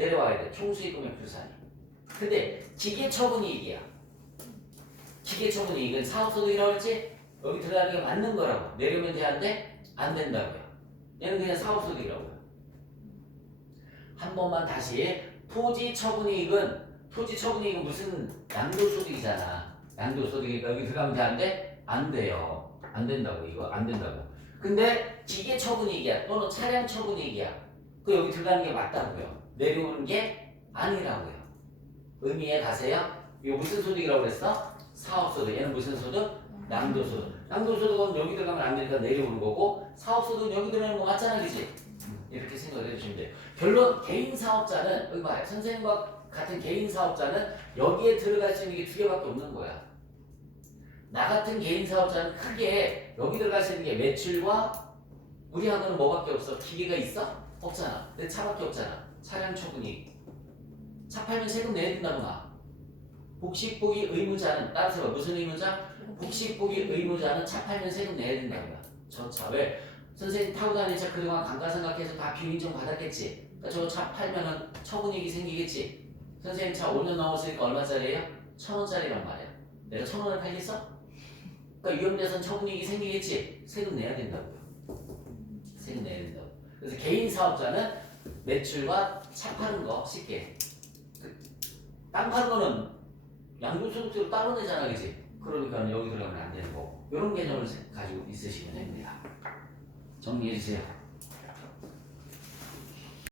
내려와야 돼. 총수익금액 표산이. 근데 기계처분이익이야. 기계처분이익은 사업소득이라고 했지? 여기 들어가는 게 맞는 거라고. 내려면 돼안돼? 안 된다고요. 얘는 그냥 사업소득이라고요. 한 번만 다시 토지처분이익은 토지처분이익은 무슨 양도소득이잖아. 양도소득이니까 여기 들어가면 돼안돼? 안 돼요. 안 된다고 이거 안 된다고. 근데 기계처분이익이야 또는 차량처분이익이야. 그 여기 들어가는 게 맞다고요. 내려오는 게 아니라고요. 의미에 가세요? 이거 무슨 소득이라고 그랬어? 사업소득. 얘는 무슨 소득? 양도소득. 양도소득은 여기 들어가면 안 되니까 내려오는 거고 사업소득은 여기 들어가는 거 맞잖아, 그지? 이렇게 생각을 해주시면 돼요. 결론 개인 사업자는 여기 봐요. 선생님과 같은 개인 사업자는 여기에 들어갈 수 있는 게 두 개밖에 없는 거야. 나 같은 개인 사업자는 크게 여기 들어갈 수 있는 게 매출과 우리하고는 뭐밖에 없어? 기계가 있어? 없잖아. 내 차밖에 없잖아. 차량 처분이. 차 팔면 세금 내야 된다구나. 복식복이 의무자는 따라서 봐. 무슨 의무자? 복식복이 의무자는 차 팔면 세금 내야 된다고요. 저차 왜? 선생님 타고 다니는 차 그동안 감가상각해서 다 비인정 받았겠지. 그러니까 저 차 팔면은 처분이익이 생기겠지. 선생님 차 5년 넘었으니까 얼마짜리예요? 천 원짜리란 말이야. 내가 천 원을 팔겠어? 그러니까 위험자산 처분이익이 생기겠지. 세금 내야 된다고요. 세금 내야 된다고. 그래서 개인 사업자는 매출과 차 파는 거 쉽게. 그, 땅 파는 거는 양도소득세로 따로 내잖아, 그지? 그러니까 여기 들어가면 안 되는 거. 이런 개념을 가지고 있으시면 됩니다. 정리해 주세요.